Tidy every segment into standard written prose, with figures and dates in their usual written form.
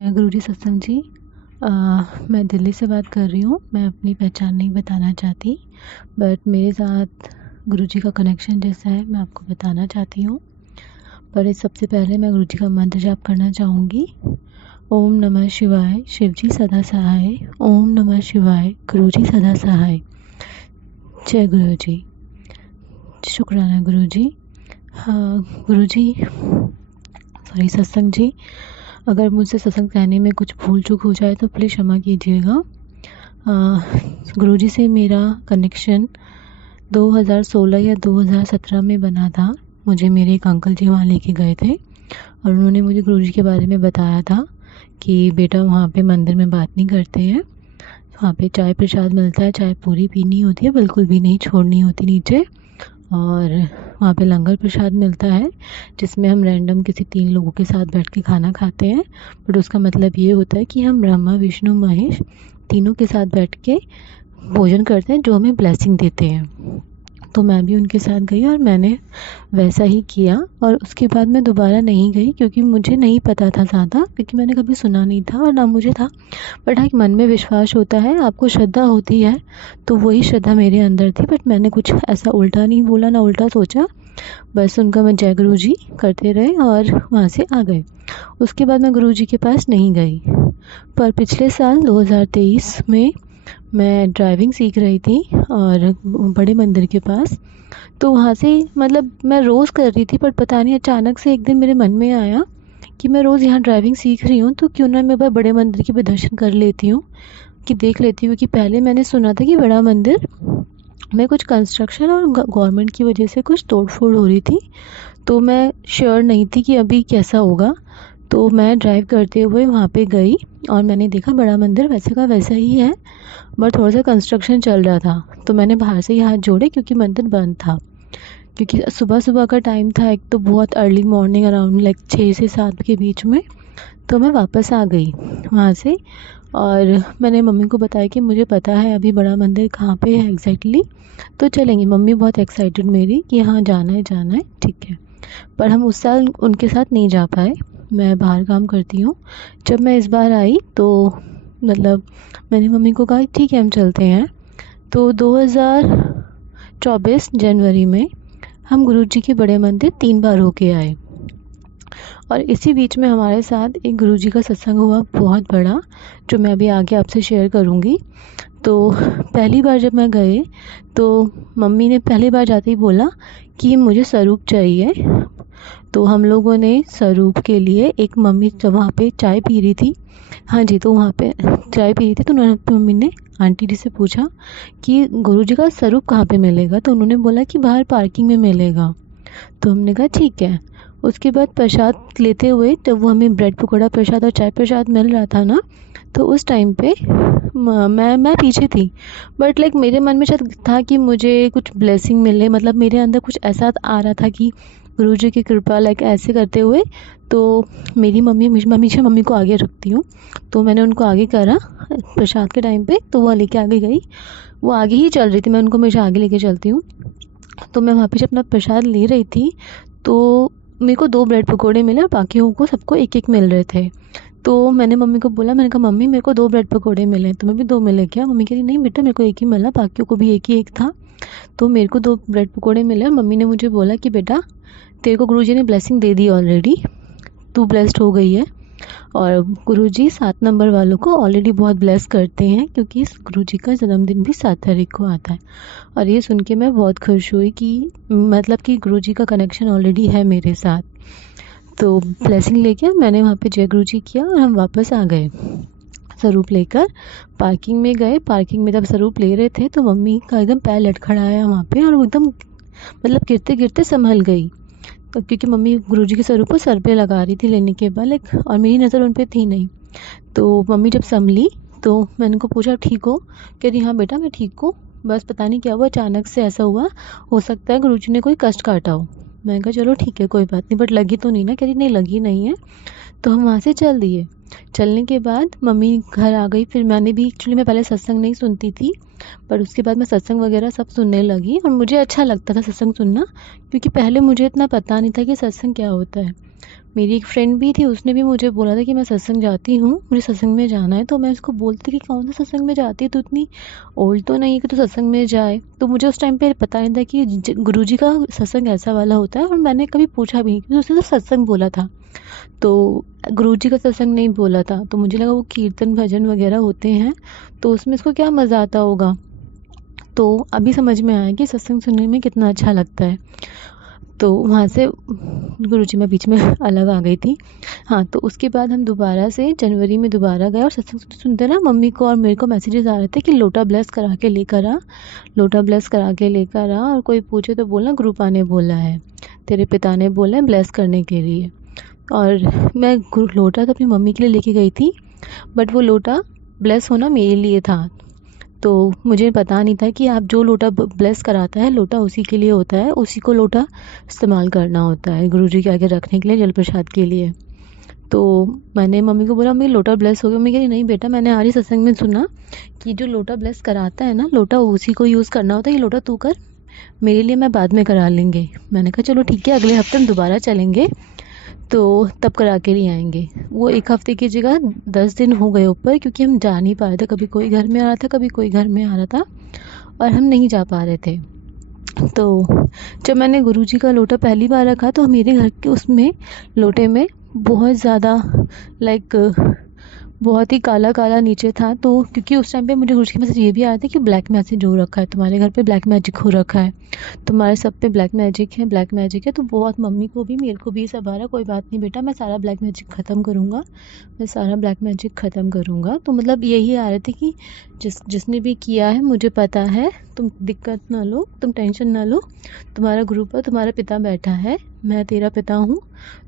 गुरुजी सत्संग जी। अ, मैं दिल्ली से बात कर रही हूँ। मैं अपनी पहचान नहीं बताना चाहती, बट मेरे साथ गुरुजी का कनेक्शन जैसा है मैं आपको बताना चाहती हूँ। पर इस सबसे पहले मैं गुरुजी का मंत्र जाप करना चाहूँगी। ओम नमः शिवाय, शिवजी सदा सहाय। ओम नमः शिवाय, गुरुजी सदा सहाय। जय गुरुजी। शुक्राना गुरुजी। हाँ गुरुजी, सॉरी सत्संग जी, अगर मुझसे सत्संग कहने में कुछ भूल चूक हो जाए तो प्लीज़ क्षमा कीजिएगा। गुरुजी से मेरा कनेक्शन 2016 या 2017 में बना था। मुझे मेरे एक अंकल जी वहाँ लेके गए थे और उन्होंने मुझे गुरुजी के बारे में बताया था कि बेटा वहाँ पे मंदिर में बात नहीं करते हैं, वहाँ पे चाय प्रसाद मिलता है, चाय पूरी पीनी होती है, बिल्कुल भी नहीं छोड़नी होती नीचे। और वहाँ पे लंगर प्रसाद मिलता है जिसमें हम रैंडम किसी 3 लोगों के साथ बैठ के खाना खाते हैं। बट उसका मतलब ये होता है कि हम ब्रह्मा विष्णु महेश तीनों के साथ बैठ के भोजन करते हैं जो हमें ब्लेसिंग देते हैं। तो मैं भी उनके साथ गई और मैंने वैसा ही किया और उसके बाद मैं दोबारा नहीं गई क्योंकि मुझे नहीं पता था ज़्यादा, क्योंकि मैंने कभी सुना नहीं था और ना मुझे था। बट हाँ, मन में विश्वास होता है, आपको श्रद्धा होती है, तो वही श्रद्धा मेरे अंदर थी। बट मैंने कुछ ऐसा उल्टा नहीं बोला, ना उल्टा सोचा, बस उनका मैं जय गुरु जी करते रहे और वहाँ से आ गए। उसके बाद मैं गुरु जी के पास नहीं गई। पर पिछले साल 2023 में मैं ड्राइविंग सीख रही थी और बड़े मंदिर के पास, तो वहाँ से मतलब मैं रोज़ कर रही थी, पर पता नहीं अचानक से एक दिन मेरे मन में आया कि मैं रोज़ यहाँ ड्राइविंग सीख रही हूँ तो क्यों ना मैं बार बड़े मंदिर के भी दर्शन कर लेती हूँ, कि देख लेती हूँ। कि पहले मैंने सुना था कि बड़ा मंदिर में कुछ कंस्ट्रक्शन और गवर्नमेंट की वजह से कुछ तोड़ फोड़ हो रही थी, तो मैं श्योर नहीं थी कि अभी कैसा होगा। तो मैं ड्राइव करते हुए वहाँ पे गई और मैंने देखा बड़ा मंदिर वैसे का वैसा ही है, बट थोड़ा सा कंस्ट्रक्शन चल रहा था। तो मैंने बाहर से ही हाथ जोड़े क्योंकि मंदिर बंद था, क्योंकि सुबह सुबह का टाइम था, एक तो बहुत अर्ली मॉर्निंग अराउंड लाइक 6 से 7 के बीच में। तो मैं वापस आ गई वहाँ से और मैंने मम्मी को बताया कि मुझे पता है अभी बड़ा मंदिर कहाँ पे है एग्जैक्टली, तो चलेंगे। मम्मी बहुत एक्साइटेड मेरी कि हाँ जाना है, ठीक है। पर हम उस साल उनके साथ नहीं जा पाए, मैं बाहर काम करती हूँ। जब मैं इस बार आई तो मतलब मैंने मम्मी को कहा ठीक है हम चलते हैं। तो 2024 जनवरी में हम गुरुजी के बड़े मंदिर 3 बार होके आए और इसी बीच में हमारे साथ एक गुरुजी का सत्संग हुआ बहुत बड़ा, जो मैं अभी आगे आपसे शेयर करूँगी। तो पहली बार जब मैं गए तो मम्मी ने पहली बार जाते ही बोला कि मुझे स्वरूप चाहिए। तो हम लोगों ने स्वरूप के लिए, एक मम्मी जब वहाँ पे चाय पी रही थी, हाँ जी, तो वहाँ पे चाय पी रही थी, तो मम्मी ने आंटी जी से पूछा कि गुरुजी का स्वरूप कहाँ पे मिलेगा, तो उन्होंने बोला कि बाहर पार्किंग में मिलेगा। तो हमने कहा ठीक है। उसके बाद प्रसाद लेते हुए जब वो हमें ब्रेड पकौड़ा प्रसाद और चाय प्रसाद मिल रहा था ना, तो उस टाइम पे मैं पीछे थी, बट लाइक मेरे मन में शायद था कि मुझे कुछ ब्लेसिंग मिले, मतलब मेरे अंदर कुछ ऐसा आ रहा था कि गुरुजी की कृपा, लाइक ऐसे करते हुए। तो मेरी मम्मी, हमेशा मम्मी को आगे रखती हूँ, तो मैंने उनको आगे करा प्रसाद के टाइम पे, तो वो लेके आगे गई, वो आगे ही चल रही थी, मैं उनको हमेशा आगे लेके चलती हूँ। तो मैं वहाँ पे जब अपना प्रसाद ले रही थी तो मेरे को 2 ब्रेड पकोड़े मिले और बाकियों को सबको एक-एक मिल रहे थे। तो मैंने मम्मी को बोला, मैंने कहा मम्मी मेरे को 2 ब्रेड पकोड़े मिले, तुम्हें भी 2 मिले क्या? मम्मी कह रही नहीं बेटा मेरे को 1 ही मिला, बाकियों को भी 1 ही 1 था। तो मेरे को 2 ब्रेड पकोड़े मिले और मम्मी ने मुझे बोला कि बेटा तेरे को गुरुजी ने ब्लेसिंग दे दी ऑलरेडी, तू ब्लेस्ड हो गई है। और गुरुजी 7 नंबर वालों को ऑलरेडी बहुत ब्लेस करते हैं, क्योंकि इस गुरुजी का जन्मदिन भी 7 तारीख को आता है। और ये सुन के मैं बहुत खुश हुई कि मतलब कि गुरुजी का कनेक्शन ऑलरेडी है मेरे साथ। तो ब्लेसिंग लेके मैंने वहाँ पे जय गुरुजी किया और हम वापस आ गए स्वरूप लेकर। पार्किंग में गए, पार्किंग में जब स्वरूप ले रहे थे तो मम्मी का एकदम पैर लटखड़ाया वहाँ पे और वो एकदम मतलब गिरते गिरते संभल गई, तो क्योंकि मम्मी गुरुजी के स्वरूप को सर पे लगा रही थी लेने के बाद, लाइक, और मेरी नज़र उन पे थी नहीं। तो मम्मी जब संभली तो मैंने उनको पूछा ठीक हो? कह रही हाँ बेटा मैं ठीक हूँ, बस पता नहीं क्या हुआ, अचानक से ऐसा हुआ, हो सकता है गुरुजी ने कोई कष्ट काटा हो। मैंने कहा चलो ठीक है कोई बात नहीं, बट लगी तो नहीं ना? कह रही नहीं लगी नहीं है। तो हम वहाँ से चल दिए। चलने के बाद मम्मी घर आ गई, फिर मैंने भी, एक्चुअली मैं पहले सत्संग नहीं सुनती थी, पर उसके बाद मैं सत्संग वगैरह सब सुनने लगी और मुझे अच्छा लगता था सत्संग सुनना, क्योंकि पहले मुझे इतना पता नहीं था कि सत्संग क्या होता है। मेरी एक फ्रेंड भी थी, उसने भी मुझे बोला था कि मैं सत्संग जाती हूँ, मुझे सत्संग में जाना है। तो मैं उसको बोलती कि कौन सा सत्संग में जाती है, तू इतनी ओल्ड तो नहीं है कि तू सत्संग में जाए। तो मुझे उस टाइम पे पता नहीं था कि गुरुजी का सत्संग ऐसा वाला होता है, और मैंने कभी पूछा भी नहीं क्योंकि उसने तो सत्संग बोला था, तो गुरुजी का सत्संग नहीं बोला था। तो मुझे लगा वो कीर्तन भजन वगैरह होते हैं, तो उसमें इसको क्या मज़ा आता होगा। तो अभी समझ में आया कि सत्संग सुनने में कितना अच्छा लगता है। तो वहाँ से गुरुजी मैं बीच में अलग आ गई थी। हाँ, तो उसके बाद हम दोबारा से जनवरी में दोबारा गए, और सत्संग सुनते ना मम्मी को और मेरे को मैसेजेस आ रहे थे कि लोटा ब्लेस करा के लेकर आ, लोटा ब्लेस करा के लेकर आ, और कोई पूछे तो बोलना ग्रुपा ने बोला है, तेरे पिता ने बोला है ब्लेस करने के लिए। और मैं लोटा तो अपनी मम्मी के लिए लेके गई थी, बट वो लोटा ब्लेस होना मेरे लिए था। तो मुझे पता नहीं था कि आप जो लोटा ब्लेस कराता है, लोटा उसी के लिए होता है, उसी को लोटा इस्तेमाल करना होता है गुरुजी के आगे रखने के लिए, जल प्रसाद के लिए। तो मैंने मम्मी को बोला मम्मी लोटा ब्लेस हो गया। मम्मी कह रही नहीं बेटा, मैंने आर्य सत्संग में सुना कि जो लोटा ब्लेस कराता है ना, लोटा उसी को यूज़ करना होता है, ये लोटा तू कर, मेरे लिए मैं बाद में करा लेंगे। मैंने कहा चलो ठीक है, अगले हफ्ते हम दोबारा चलेंगे तो तब करा के लिए आएंगे। वो 1 हफ्ते की जगह 10 दिन हो गए ऊपर, क्योंकि हम जा नहीं पा रहे थे, कभी कोई घर में आ रहा था, कभी कोई घर में आ रहा था, और हम नहीं जा पा रहे थे। तो जब मैंने गुरुजी का लोटा पहली बार रखा, तो मेरे घर के उसमें लोटे में बहुत ज़्यादा लाइक बहुत ही काला काला नीचे था। तो क्योंकि उस टाइम पे मुझे गुरुजी के मैसेज ये भी आया था कि ब्लैक मैजिक हो रखा है, तुम्हारे घर पे ब्लैक मैजिक हो रखा है, तुम्हारे सब पे ब्लैक मैजिक है, ब्लैक मैजिक है। तो बहुत मम्मी को भी मेरे को भी सब आ रहा, कोई बात नहीं बेटा, मैं सारा ब्लैक मैजिक ख़त्म करूँगा, मैं सारा ब्लैक मैजिक ख़त्म करूँगा। तो मतलब यही आ रहे थे कि जिसने भी किया है मुझे पता है, तुम दिक्कत ना लो, तुम टेंशन ना लो, तुम्हारा ग्रुप है, तुम्हारा पिता बैठा है, मैं तेरा पिता हूँ,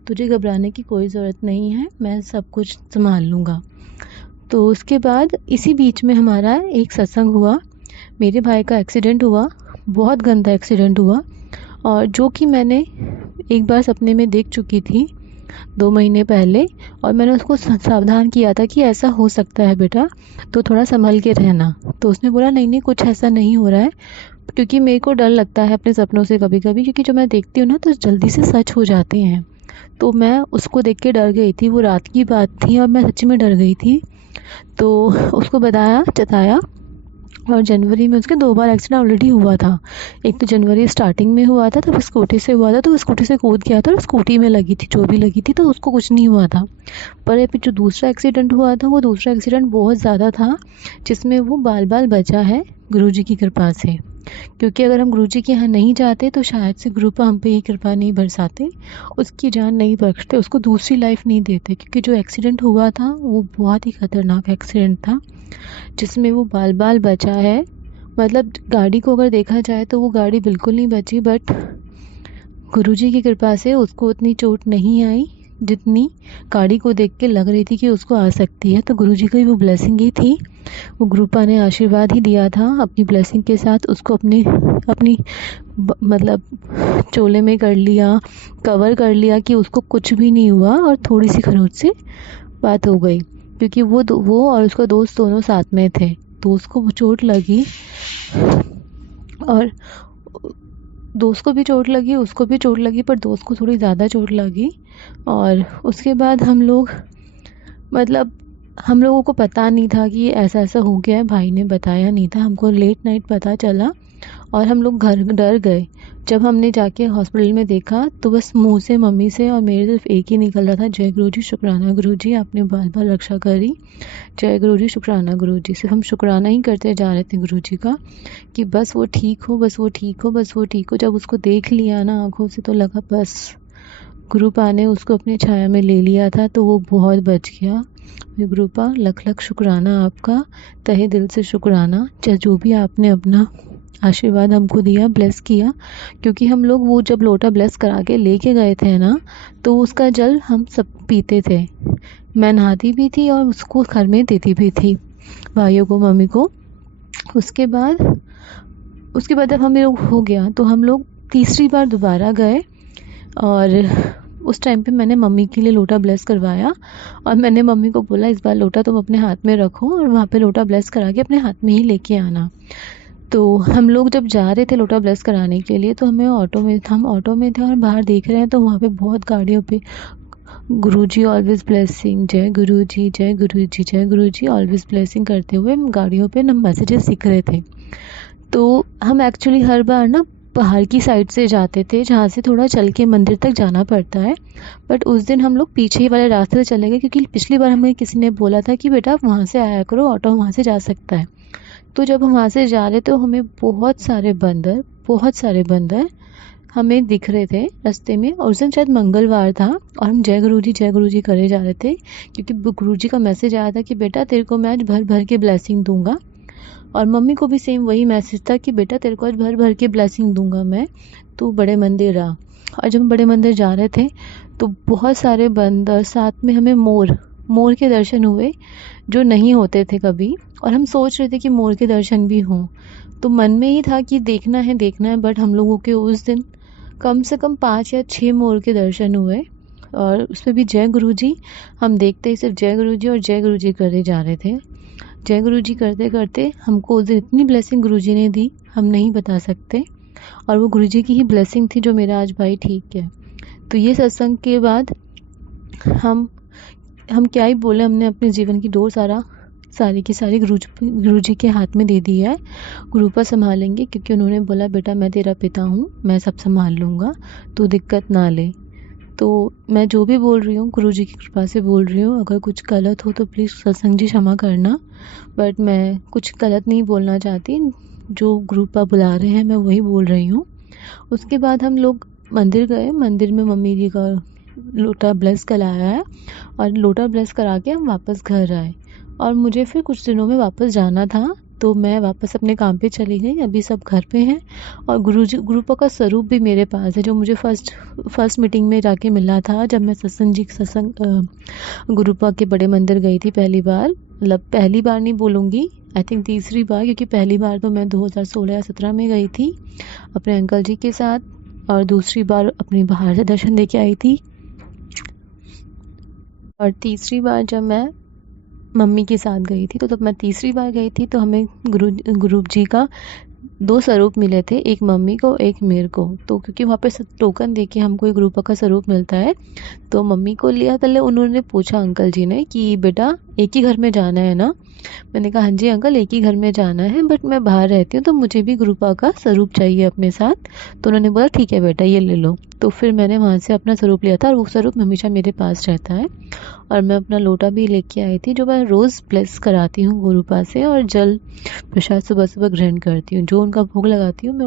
तुझे घबराने की कोई ज़रूरत नहीं है, मैं सब कुछ संभाल लूँगा। तो उसके बाद इसी बीच में हमारा एक सत्संग हुआ, मेरे भाई का एक्सीडेंट हुआ, बहुत गंदा एक्सीडेंट हुआ, और जो कि मैंने एक बार सपने में देख चुकी थी 2 महीने पहले, और मैंने उसको सावधान किया था कि ऐसा हो सकता है बेटा, तो थोड़ा संभल के रहना। तो उसने बोला नहीं नहीं कुछ ऐसा नहीं हो रहा है, क्योंकि मेरे को डर लगता है अपने सपनों से कभी कभी, क्योंकि जो मैं देखती हूँ ना तो जल्दी से सच हो जाते हैं। तो मैं उसको देख के डर गई थी, वो रात की बात थी और मैं सच्ची में डर गई थी। तो उसको बताया जताया, और जनवरी में उसके 2 बार एक्सीडेंट ऑलरेडी हुआ था। एक तो जनवरी स्टार्टिंग में हुआ था, तब स्कूटी से हुआ था, तो वो स्कूटी से कूद गया था और स्कूटी में लगी थी, जो भी लगी थी, तो उसको कुछ नहीं हुआ था। पर फिर जो दूसरा एक्सीडेंट हुआ था, वो दूसरा एक्सीडेंट बहुत ज़्यादा था, जिसमें वो बाल बाल बचा है गुरुजी की कृपा से। क्योंकि अगर हम गुरुजी के यहाँ नहीं जाते तो शायद से गुरु पर हम पे ये कृपा नहीं बरसाते, उसकी जान नहीं बख्शते, उसको दूसरी लाइफ नहीं देते। क्योंकि जो एक्सीडेंट हुआ था वो बहुत ही ख़तरनाक एक्सीडेंट था, जिसमें वो बाल बाल बचा है। मतलब गाड़ी को अगर देखा जाए तो वो गाड़ी बिल्कुल नहीं बची, बट गुरुजी की कृपा से उसको उतनी चोट नहीं आई जितनी गाड़ी को देख के लग रही थी कि उसको आ सकती है। तो गुरुजी की वो ब्लेसिंग ही थी, वो गुरुपा ने आशीर्वाद ही दिया था अपनी ब्लेसिंग के साथ, उसको अपनी मतलब चोले में कर लिया, कवर कर लिया कि उसको कुछ भी नहीं हुआ, और थोड़ी सी खरोंच से बात हो गई। क्योंकि वो और उसका दोस्त दोनों साथ में थे, तो उसको वो चोट लगी, और दोस्त को भी चोट लगी, उसको भी चोट लगी, पर दोस्त को थोड़ी ज़्यादा चोट लगी। और उसके बाद हम लोगों को पता नहीं था कि ऐसा ऐसा हो गया है, भाई ने बताया नहीं था हमको, लेट नाइट पता चला, और हम लोग घर डर गए। जब हमने जाके हॉस्पिटल में देखा तो बस मुंह से मम्मी से और मेरे सिर्फ एक ही निकल रहा था, जय गुरुजी, शुक्राना गुरुजी, आपने बाल बाल रक्षा करी, जय गुरुजी, शुक्राना गुरुजी। सिर्फ हम शुक्राना ही करते जा रहे थे गुरुजी का कि बस वो ठीक हो, बस वो ठीक हो, बस वो ठीक हो। जब उसको देख लिया ना आंखों से, तो लगा बस गुरुपा ने उसको अपनी छाया में ले लिया था, तो वो बहुत बच गया। गुरुपा लख लख शुक्राना आपका, तहे दिल से शुक्राना, जो भी आपने अपना आशीर्वाद हमको दिया, ब्लेस किया। क्योंकि हम लोग वो जब लोटा ब्लेस करा के लेके गए थे ना, तो उसका जल हम सब पीते थे, मैं नहाती भी थी और उसको घर में देती भी थी, भाइयों को, मम्मी को। उसके बाद जब हमें हो गया तो हम लोग तीसरी बार दोबारा गए, और उस टाइम पे मैंने मम्मी के लिए लोटा ब्लेस करवाया, और मैंने मम्मी को बोला इस बार लोटा तुम अपने हाथ में रखो और वहाँ पे लोटा ब्लेस करा के अपने हाथ में ही लेके आना। तो हम लोग जब जा रहे थे लोटा ब्लेस कराने के लिए, तो हम ऑटो में थे और बाहर देख रहे हैं तो वहाँ पे बहुत गाड़ियों पे गुरुजी ऑलवेज ब्लेसिंग, जय गुरुजी, जय गुरुजी, जय गुरुजी ऑलवेज ब्लेसिंग करते हुए गाड़ियों पे मैसेजेस दिख रहे थे। तो हम एक्चुअली हर बार ना पहाड़ की साइड से जाते थे, जहाँ से थोड़ा चल के मंदिर तक जाना पड़ता है। बट उस दिन हम लोग पीछे ही वाले रास्ते से चले गए, क्योंकि पिछली बार हमें किसी ने बोला था कि बेटा आप वहाँ से आया करो, ऑटो वहाँ से जा सकता है। तो जब हम वहाँ से जा रहे तो हमें बहुत सारे बंदर हमें दिख रहे थे रास्ते में। और उस दिन शायद मंगलवार था और हम जय गुरुजी करे जा रहे थे, क्योंकि गुरुजी का मैसेज आया था कि बेटा तेरे को मैं आज भर भर के ब्लेसिंग दूंगा। और मम्मी को भी सेम वही मैसेज था कि बेटा तेरे को आज भर भर के ब्लेसिंग दूंगा मैं, तू बड़े मंदिर आ। और जब हम बड़े मंदिर जा रहे थे तो बहुत सारे बंदर, साथ में हमें मोर के दर्शन हुए, जो नहीं होते थे कभी। और हम सोच रहे थे कि मोर के दर्शन भी हों, तो मन में ही था कि देखना है। बट हम लोगों के उस दिन कम से कम 5 या 6 मोर के दर्शन हुए, और उसमें भी जय गुरुजी। हम देखते ही सिर्फ जय गुरुजी करे जा रहे थे। जय गुरुजी करते करते हमको उस दिन इतनी ब्लेसिंग गुरुजी ने दी, हम नहीं बता सकते। और वो गुरुजी की ही ब्लेसिंग थी जो मेरा आज भाई ठीक है। तो ये सत्संग के बाद हम क्या ही बोले, हमने अपने जीवन की डोर सारी की सारी गुरुजी के हाथ में दे दी है। गुरुपा संभालेंगे, क्योंकि उन्होंने बोला बेटा मैं तेरा पिता हूँ, मैं सब संभाल लूँगा, तू दिक्कत ना ले। तो मैं जो भी बोल रही हूँ गुरुजी की कृपा से बोल रही हूँ। अगर कुछ गलत हो तो प्लीज़ सत्संग जी क्षमा करना, बट मैं कुछ गलत नहीं बोलना चाहती। जो गुरुपा बुला रहे हैं मैं वही बोल रही हूँ। उसके बाद हम लोग मंदिर गए, मंदिर में मम्मी जी का लोटा ब्लेस कराया है, और लोटा ब्लेस करा के हम वापस घर आए। और मुझे फिर कुछ दिनों में वापस जाना था, तो मैं वापस अपने काम पे चली गई। अभी सब घर पे हैं, और गुरुपा का स्वरूप भी मेरे पास है, जो मुझे फर्स्ट मीटिंग में जाके मिला था, जब मैं सत्संग गुरुपा के बड़े मंदिर गई थी पहली बार। मतलब पहली बार नहीं बोलूँगी, आई थिंक तीसरी बार, क्योंकि पहली बार तो मैं 2016 या 17 में गई थी अपने अंकल जी के साथ, और दूसरी बार अपने बाहर से दर्शन दे के आई थी, और तीसरी बार जब मैं मम्मी के साथ गई थी, तो जब मैं तीसरी बार गई थी तो हमें गुरु जी का 2 स्वरूप मिले थे, एक मम्मी को एक मेरे को। तो क्योंकि वहाँ पे टोकन दे के हमको एक गुरुपा का स्वरूप मिलता है, तो मम्मी को लिया। पहले उन्होंने पूछा अंकल जी ने कि बेटा एक ही घर में जाना है ना? मैंने कहा हाँ जी अंकल, एक ही घर में जाना है, बट मैं बाहर रहती हूँ तो मुझे भी गुरुपा का स्वरूप चाहिए अपने साथ। तो उन्होंने बोला ठीक है बेटा ये ले लो। तो फिर मैंने वहाँ से अपना स्वरूप लिया था, और वो स्वरूप हमेशा मेरे पास रहता है। और मैं अपना लोटा भी लेके आई थी, जो मैं रोज़ ब्लेस कराती हूँ गुरुपा से, और जल प्रसाद सुबह सुबह ग्रहण करती हूँ। जो उनका भोग लगाती हूँ मैं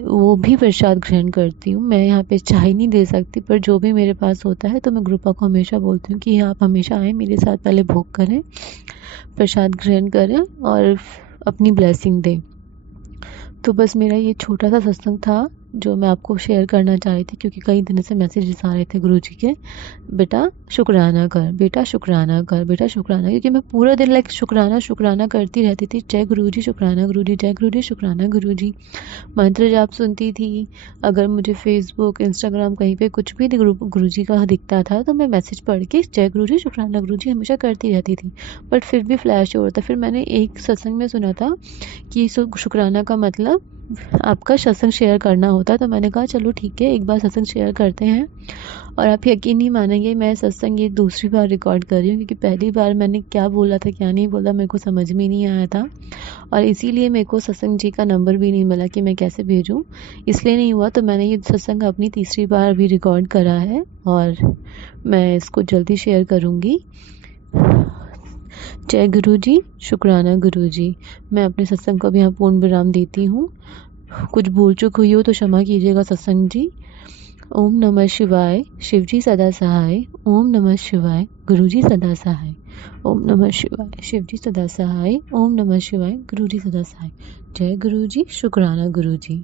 वो भी प्रसाद ग्रहण करती हूँ। मैं यहाँ पे चाय नहीं दे सकती, पर जो भी मेरे पास होता है तो मैं गुरुपा को हमेशा बोलती हूँ कि आप हमेशा आएँ मेरे साथ, पहले भोग करें, प्रसाद ग्रहण करें और अपनी ब्लेसिंग दें। तो बस मेरा ये छोटा सा सत्संग था जो मैं आपको शेयर करना चाह रही थी, क्योंकि कई दिनों से मैसेजेस आ रहे थे गुरुजी के, बेटा शुक्राना कर, बेटा शुक्राना कर, बेटा शुक्राना। क्योंकि मैं पूरा दिन लाइक शुक्राना करती रहती थी, जय गुरुजी शुक्राना गुरुजी, जय गुरुजी शुक्राना गुरुजी। मंत्र जाप सुनती थी। अगर मुझे फेसबुक इंस्टाग्राम कहीं पे कुछ भी गुरुजी का दिखता था तो मैं मैसेज पढ़ के जय गुरुजी शुक्राना गुरुजी हमेशा करती रहती थी, बट फिर भी फ्लैश हो रहा था। फिर मैंने एक सत्संग में सुना था कि शुक्राना का मतलब आपका सत्संग शेयर करना होता है, तो मैंने कहा चलो ठीक है एक बार सत्संग शेयर करते हैं। और आप यकीन नहीं मानेंगे, मैं सत्संग ये दूसरी बार रिकॉर्ड कर रही हूँ, क्योंकि पहली बार मैंने क्या बोला था क्या नहीं बोला मेरे को समझ में नहीं आया था, और इसीलिए मेरे को सत्संग जी का नंबर भी नहीं मिला कि मैं कैसे भेजूँ, इसलिए नहीं हुआ। तो मैंने ये सत्संग अपनी तीसरी बार भी रिकॉर्ड करा है, और मैं इसको जल्दी शेयर करूँगी। जय गुरुजी शुक्राना गुरुजी। मैं अपने सत्संग को भी यहाँ पूर्ण विराम देती हूँ। कुछ भूल चूक हुई हो तो क्षमा कीजिएगा सत्संग जी। ओम नमः शिवाय, शिवजी सदा सहाय। ओम नमः शिवाय, गुरुजी सदा सहाय। ओम नमः शिवाय, शिवजी सदा सहाय। ओम नमः शिवाय, गुरुजी सदा सहाय। जय गुरुजी शुक्राना गुरुजी।